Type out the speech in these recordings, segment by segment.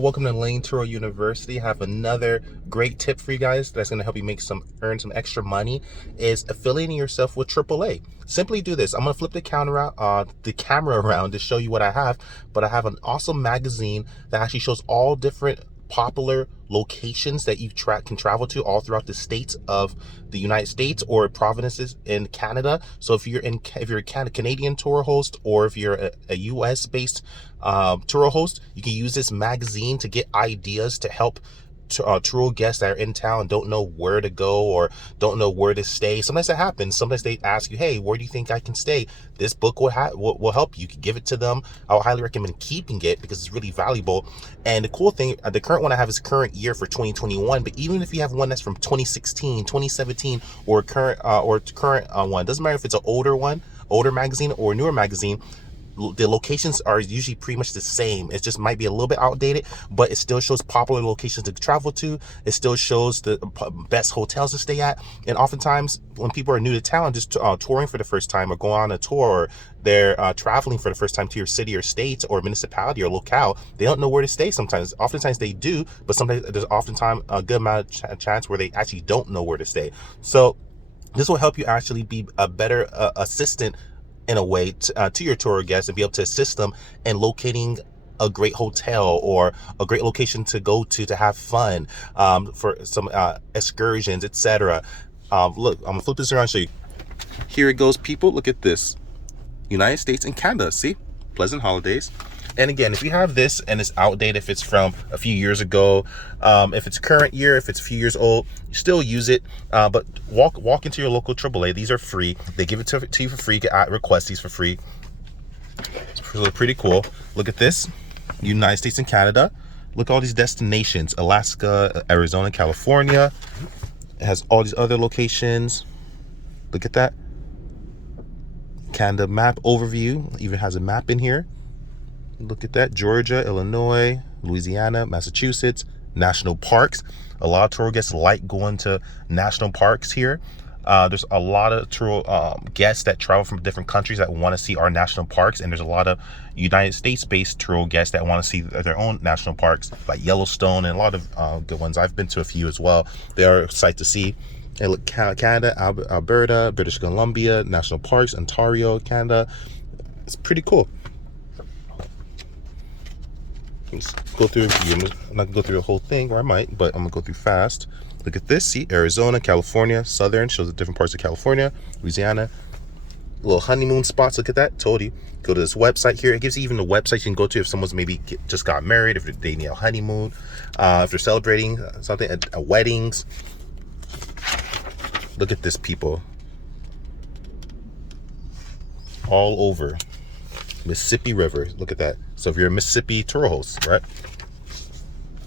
Welcome to Layn Turo University. I have another great tip for you guys that's going to help you earn some extra money. Is affiliating yourself with AAA. Simply do this. I'm going to flip the camera around to show you what I have. But I have an awesome magazine that actually shows all different popular locations that you can travel to all throughout the states of the United States or provinces in Canada. So if you're a Canadian tour host, or if you're a US based tour host, you can use this magazine to get ideas to help tour guests that are in town don't know where to go or don't know where to stay. Sometimes that happens. Sometimes they ask you, hey, where do you think I can stay? This book will help you. You can give it to them. I would highly recommend keeping it because it's really valuable. And the cool thing, the current one I have is current year for 2021, but even if you have one that's from 2016, 2017, or current one, doesn't matter if it's an older magazine or a newer magazine, the locations are usually pretty much the same. It just might be a little bit outdated, but it still shows popular locations to travel to. It still shows the best hotels to stay at. And oftentimes when people are new to town, just touring for the first time or going on a tour, or they're traveling for the first time to your city or state or municipality or locale, they don't know where to stay sometimes. Oftentimes they do, but sometimes there's oftentimes a good amount of chance where they actually don't know where to stay. So this will help you actually be a better assistant in a way to your tour guests, and be able to assist them in locating a great hotel or a great location to go to have fun, for some excursions, etc. Look, I'm gonna flip this around and show you. Here it goes, people. Look at this. United States and Canada. See? Pleasant holidays. And again, if you have this and it's outdated, if it's from a few years ago, if it's current year, if it's a few years old, you still use it. But walk into your local AAA. These are free. They give it to you for free. You can request these for free. It's really pretty cool. Look at this. United States and Canada. Look at all these destinations. Alaska, Arizona, California. It has all these other locations. Look at that. Canada map overview. Even has a map in here. Look at that. Georgia, Illinois, Louisiana, Massachusetts, national parks. A lot of tour guests like going to national parks here. There's a lot of tour guests that travel from different countries that want to see our national parks, and there's a lot of United States-based tour guests that want to see their own national parks, like Yellowstone, and a lot of good ones. I've been to a few as well. They are a sight to see. And look, Canada, Alberta, British Columbia, national parks, Ontario, Canada. It's pretty cool. Let's go through. I'm not gonna go through the whole thing, or I might, but I'm gonna go through fast. Look at this. See, Arizona, California, Southern shows the different parts of California, Louisiana. Little honeymoon spots. Look at that. Told you. Go to this website here. It gives you even the website you can go to if someone's maybe just got married, if they need a honeymoon, if they're celebrating something at weddings. Look at this, people. All over Mississippi River. Look at that. So if you're a Mississippi tour host, right?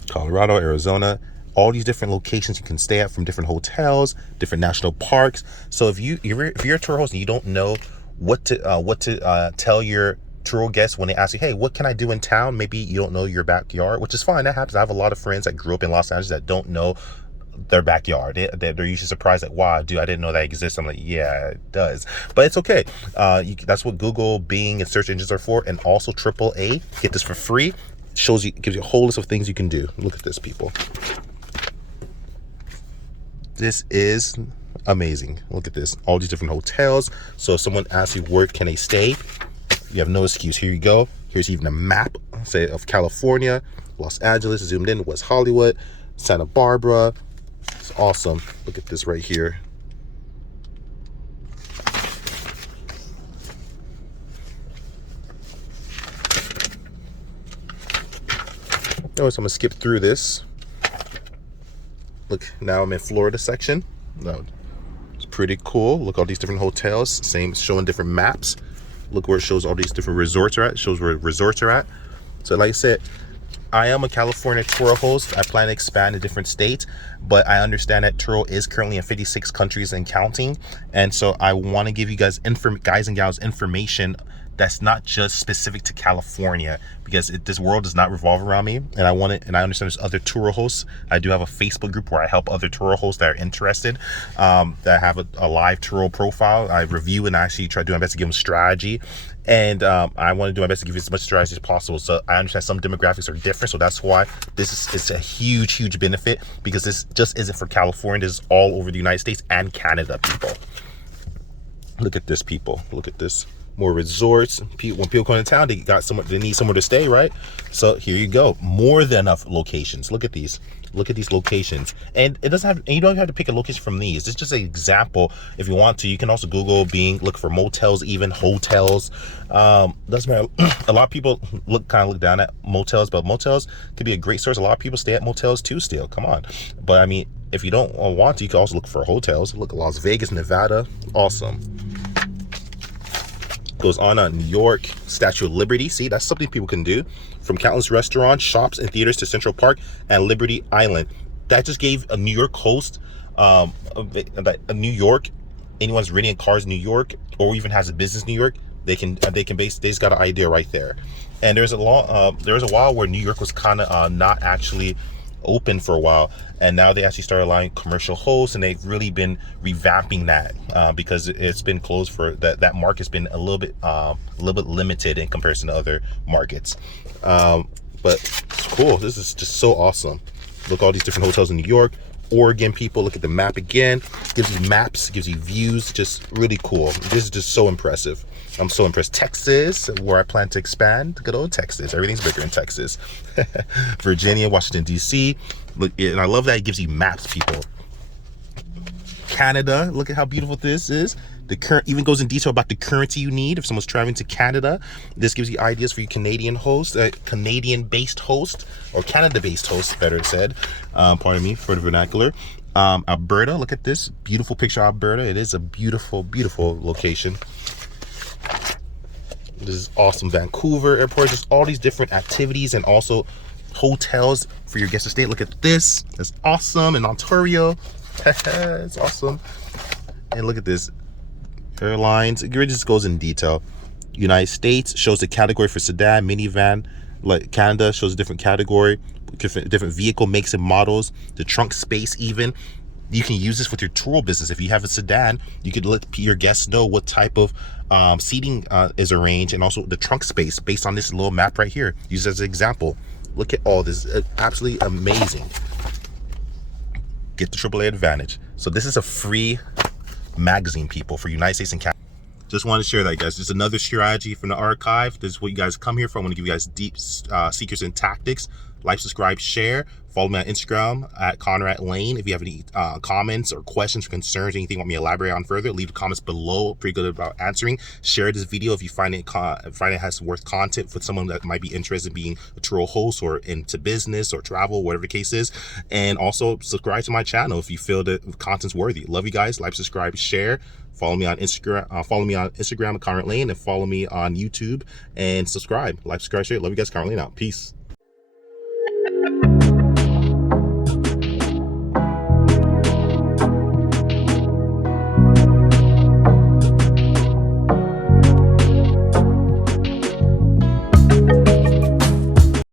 Colorado, Arizona, all these different locations you can stay at, from different hotels, different national parks. So if you're a tour host and you don't know what to tell your tour guests when they ask you, hey, what can I do in town? Maybe you don't know your backyard, which is fine. That happens. I have a lot of friends that grew up in Los Angeles that don't know their backyard. They're usually surprised, like, wow, dude, I didn't know that exists. I'm like, yeah, it does, but it's okay. That's what Google, Bing, and search engines are for. And also AAA, get this for free. Gives you a whole list of things you can do. Look at this, people. This is amazing. Look at this, all these different hotels. So if someone asks you where can they stay, you have no excuse. Here you go. Here's even a map, say, of California, Los Angeles, zoomed in, West Hollywood, Santa Barbara. It's awesome. Look at this right here. Oh, so I'm gonna skip through this. Look, now I'm in Florida section. No, it's pretty cool. Look, all these different hotels, same, showing different maps. Look where it shows all these different resorts are at. It shows where resorts are at. So like I said, I am a California tour host. I plan to expand to different states, but I understand that Turo is currently in 56 countries and counting. And so I want to give you guys and gals information that's not just specific to California, because this world does not revolve around me, and I want it, and I understand there's other Turo hosts. I do have a Facebook group where I help other Turo hosts that are interested, that have a live Turo profile. I review and actually try to do my best to give them strategy, and I want to do my best to give you as much strategy as possible. So I understand some demographics are different, so that's why this is a huge benefit, because this just isn't for California. This is all over the United States and Canada, people. Look at this, people. Look at this. More resorts. When people come to town, they need somewhere to stay, right? So here you go. More than enough locations. Look at these. Look at these locations. And it doesn't have, and you don't have to pick a location from these. It's just an example. If you want to, you can also Google look for motels, even hotels. Doesn't matter. A lot of people look down at motels, but motels could be a great source. A lot of people stay at motels too still. Come on. But I mean, if you don't want to, you can also look for hotels. Look at Las Vegas, Nevada. Awesome. Goes on New York, Statue of Liberty. See, that's something people can do. From countless restaurants, shops, and theaters to Central Park and Liberty Island. That just gave a New York host, a New York, anyone's renting cars in New York, or even has a business in New York, they just got an idea right there. And there was a while where New York was kind of not actually open for a while, and now they actually started allowing commercial hosts, and they've really been revamping that, because it's been closed for that market's been a little bit limited in comparison to other markets. But it's cool. This is just so awesome. Look at all these different hotels in New York, Oregon. People, look at the map again. Gives you maps, gives you views. Just really cool. This is just so impressive. I'm so impressed. Texas, where I plan to expand. Good old Texas. Everything's bigger in Texas. Virginia, Washington, D.C. Look, and I love that it gives you maps, people. Canada, look at how beautiful this is. The current even goes in detail about the currency you need if someone's traveling to Canada. This gives you ideas for your Canadian host, Canadian-based host, or Canada-based host, better said. Pardon me for the vernacular. Alberta, look at this beautiful picture of Alberta. It is a beautiful location. This is awesome. Vancouver airport, just all these different activities and also hotels for your guests to stay. Look at this. It's awesome. In Ontario. It's awesome. And look at this. Airlines. It really just goes in detail. United States shows the category for sedan, minivan. Like Canada shows a different category, different vehicle makes and models, the trunk space even. You can use this with your Turo business. If you have a sedan, you could let your guests know what type of seating is arranged, and also the trunk space based on this little map right here. Use it as an example. Look at all this. Absolutely amazing. Get the AAA advantage. So this is a free magazine, people, for United States and Canada. Just wanted to share that, guys. Just another strategy from the archive. This is what you guys come here for. I want to give you guys deep secrets and tactics. Like, subscribe, share. Follow me on Instagram at Conrad Layn. If you have any comments or questions or concerns, anything you want me to elaborate on further, leave the comments below. Pretty good about answering. Share this video if you find it has worth content for someone that might be interested in being a Turo host or into business or travel, whatever the case is. And also subscribe to my channel if you feel that the content's worthy. Love you guys. Like, subscribe, share. Follow me on Instagram. Follow me on Instagram at Conrad Layn, and follow me on YouTube and subscribe. Like, subscribe, share. Love you guys. Conrad Layn out. Peace.